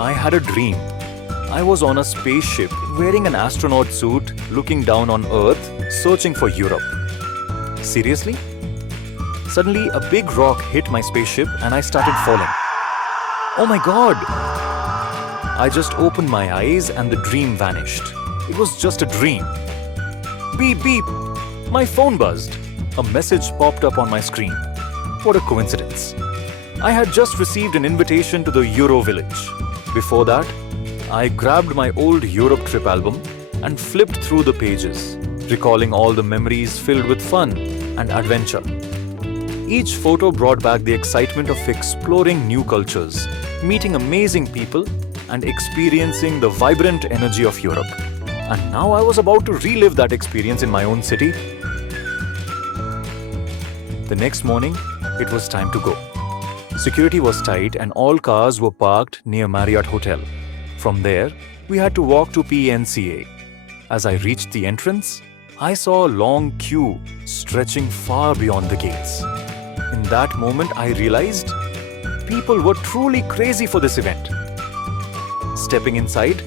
I had a dream. I was on a spaceship wearing an astronaut suit, looking down on Earth, searching for Europe. Seriously? Suddenly, a big rock hit my spaceship and I started falling. Oh my god! I just opened my eyes and the dream vanished. It was just a dream. Beep beep! My phone buzzed. A message popped up on my screen. What a coincidence. I had just received an invitation to the Euro Village. Before that, I grabbed my old Europe trip album and flipped through the pages, recalling all the memories filled with fun and adventure. Each photo brought back the excitement of exploring new cultures, meeting amazing people, and experiencing the vibrant energy of Europe. And now I was about to relive that experience in my own city. The next morning, it was time to go. Security was tight and all cars were parked near Marriott Hotel. From there, we had to walk to PNCA. As I reached the entrance, I saw a long queue stretching far beyond the gates. In that moment, I realized people were truly crazy for this event. Stepping inside,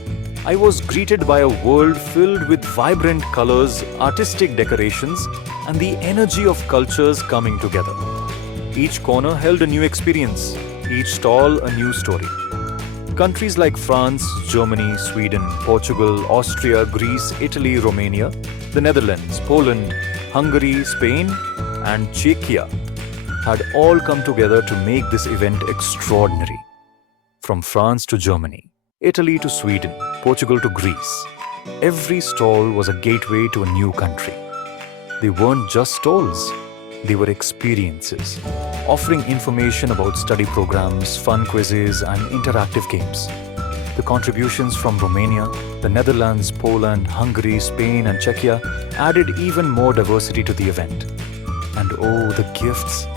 I was greeted by a world filled with vibrant colors, artistic decorations, and the energy of cultures coming together. Each corner held a new experience, each stall a new story. Countries like France, Germany, Sweden, Portugal, Austria, Greece, Italy, Romania, the Netherlands, Poland, Hungary, Spain, and Czechia had all come together to make this event extraordinary. From France to Germany, Italy to Sweden, Portugal to Greece, every stall was a gateway to a new country. They weren't just stalls, they were experiences, offering information about study programs, fun quizzes, and interactive games. The contributions from Romania, the Netherlands, Poland, Hungary, Spain, and Czechia added even more diversity to the event. And oh, the gifts!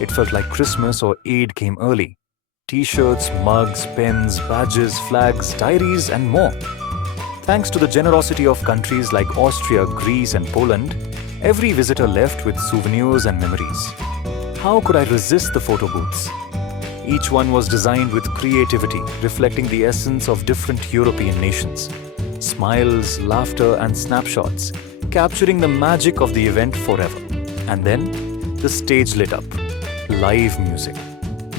It felt like Christmas or Eid came early. T-shirts, mugs, pens, badges, flags, diaries, and more. Thanks to the generosity of countries like Austria, Greece, and Poland, every visitor left with souvenirs and memories. How could I resist the photo booths? Each one was designed with creativity, reflecting the essence of different European nations. Smiles, laughter, and snapshots, capturing the magic of the event forever. And then, the stage lit up. Live music,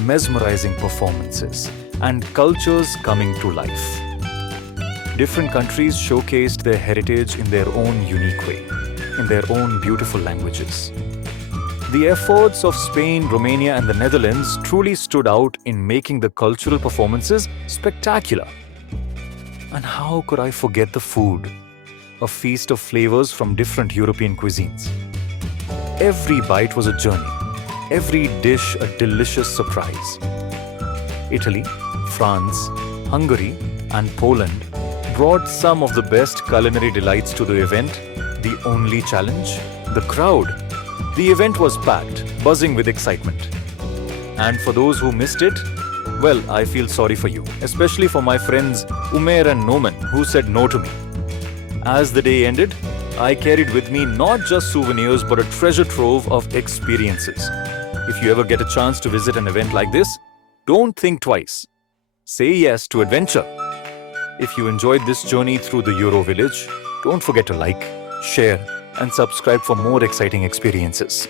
mesmerizing performances, and cultures coming to life. Different countries showcased their heritage in their own unique way, in their own beautiful languages. The efforts of Spain, Romania, and the Netherlands truly stood out in making the cultural performances spectacular. And how could I forget the food? A feast of flavors from different European cuisines. Every bite was a journey. Every dish a delicious surprise. Italy, France, Hungary, and Poland brought some of the best culinary delights to the event. The only challenge? The crowd. The event was packed, buzzing with excitement. And for those who missed it, well, I feel sorry for you, especially for my friends Umair and Noman, who said no to me. As the day ended, I carried with me not just souvenirs but a treasure trove of experiences. If you ever get a chance to visit an event like this, don't think twice. Say yes to adventure. If you enjoyed this journey through the Euro Village, don't forget to like, share, and subscribe for more exciting experiences.